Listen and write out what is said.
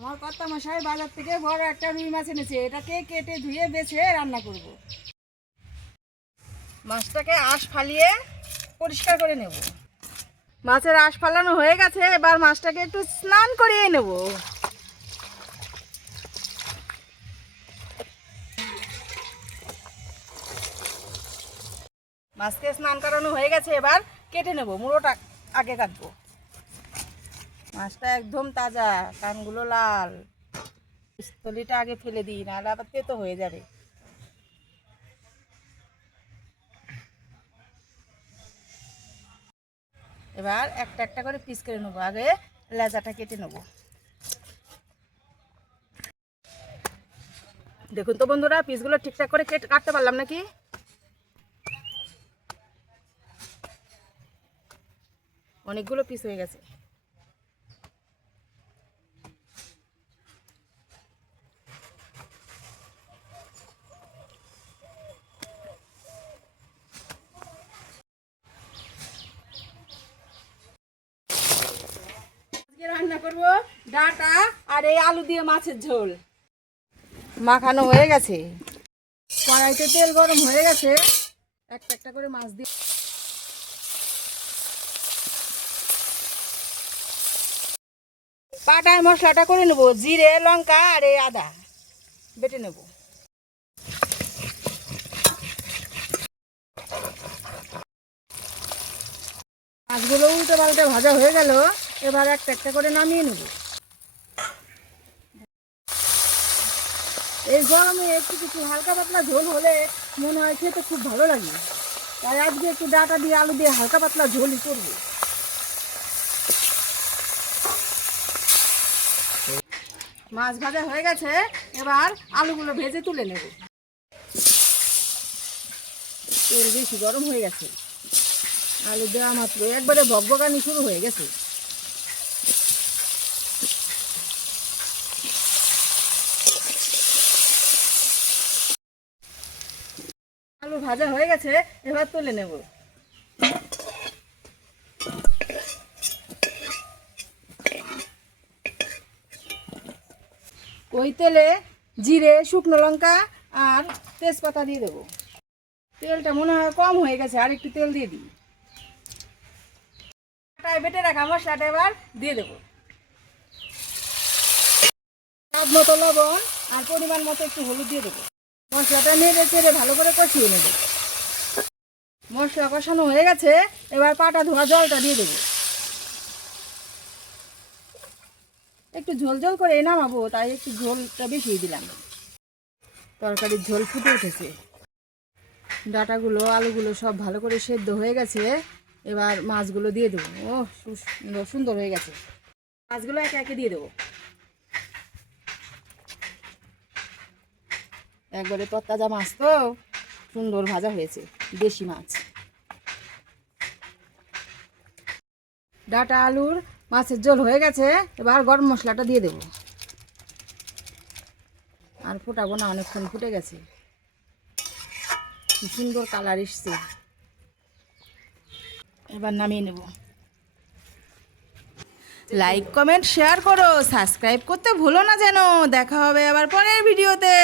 আমার কর্তামশাই বাজার থেকে বড় একটা রুই মাছ এনেছে, এটাকে কেটে ধুয়ে বেছে রান্না করব। মাছটাকে আঁশ ফালিয়ে পরিষ্কার করে নেব। মাছের আঁশ ফালানো হয়ে গেছে, এবার মাছটাকে একটু স্নান করিয়ে নেব। মাছকে স্নান করানো হয়ে গেছে, এবার কেটে নেব। মুড়োটা আগে কাটবো। মাছটা একদম তাজা, কানগুলো লাল। স্থলিটা আগে ফেলে দিই, নাহলে আবার তেতো হয়ে যাবে। এবার একটা একটা করে পিস করে নেবো। আগে লেজাটা কেটে নেব। দেখুন তো বন্ধুরা, পিসগুলো ঠিকঠাক করে কাটতে পারলাম নাকি? অনেকগুলো পিস হয়ে গেছে। আজকে রান্না করব ডাঁটা আর এই আলু দিয়ে মাছের ঝোল। মাখানো হয়ে গেছে, কড়াইতে তেল গরম হয়ে গেছে। একটা একটা করে মাছ দিয়ে পাটায় মশলাটা করে নেবো। জিরে, লঙ্কা আর এই আদা বেটে নেব। মাছগুলো উল্টে পাল্টে ভাজা হয়ে গেল, এবার একটা একটা করে নামিয়ে নেব। এই গরমে একটু কিছু হালকা পাতলা ঝোল হলে মনে হয় খেতে খুব ভালো লাগে। তাই আজকে একটু ডাঁটা দিয়ে আলু দিয়ে হালকা পাতলা ঝোলই করবো। মাছ ভাজা হয়ে গেছে, এবার আলুগুলো ভেজে তুলে নেব। তেল বেশি গরম হয়ে গেছে, আলু দেওয়া মাত্র একবারে ভগভগানি শুরু হয়ে গেছে। আলু ভাজা হয়ে গেছে, এবার তুলে নেব। ওই তেলে জিরে, শুকনো লঙ্কা আর তেজপাতা দিয়ে দেবো। তেলটা মনে হয় কম হয়ে গেছে, আর একটু তেল দিয়ে দিই। বেটে রাখা মশলাটা এবার দিয়ে দেবো। স্বাদ মতো লবণ আর পরিমাণ মতো একটু হলুদ দিয়ে দেবো। মশলাটা নেড়ে চেড়ে ভালো করে কষিয়ে নেব। মশলা কষানো হয়ে গেছে, এবার পাটা ধোয়া জলটা দিয়ে দেবো। একটু ঝোল ঝোল করে নামাবো, তাই একটু ঝোলটা বেশি দিলাম। তরকারির ঝোল ফুটে উঠেছে, ডাঁটাগুলো আলুগুলো সব ভালো করে সেদ্ধ হয়ে গেছে। এবার মাছগুলো দিয়ে দেবো। ও সুন্দর সুন্দর হয়ে গেছে। মাছগুলো একে একে দিয়ে দেবো। একবারে তরতাজা মাছ তো, সুন্দর ভাজা হয়েছে, দেশি মাছ। ডাঁটা আলুর মাছের ঝোল হয়ে গেছে, এবার গরম মশলাটা দিয়ে দেবো। আর ফোটাবো না, অনেকক্ষণ ফুটে গেছে, কি সুন্দর কালার এসছে। এবার নামিয়ে নেব। লাইক, কমেন্ট, শেয়ার করো, সাবস্ক্রাইব করতে ভুলো না যেন। দেখা হবে আবার পরের ভিডিওতে।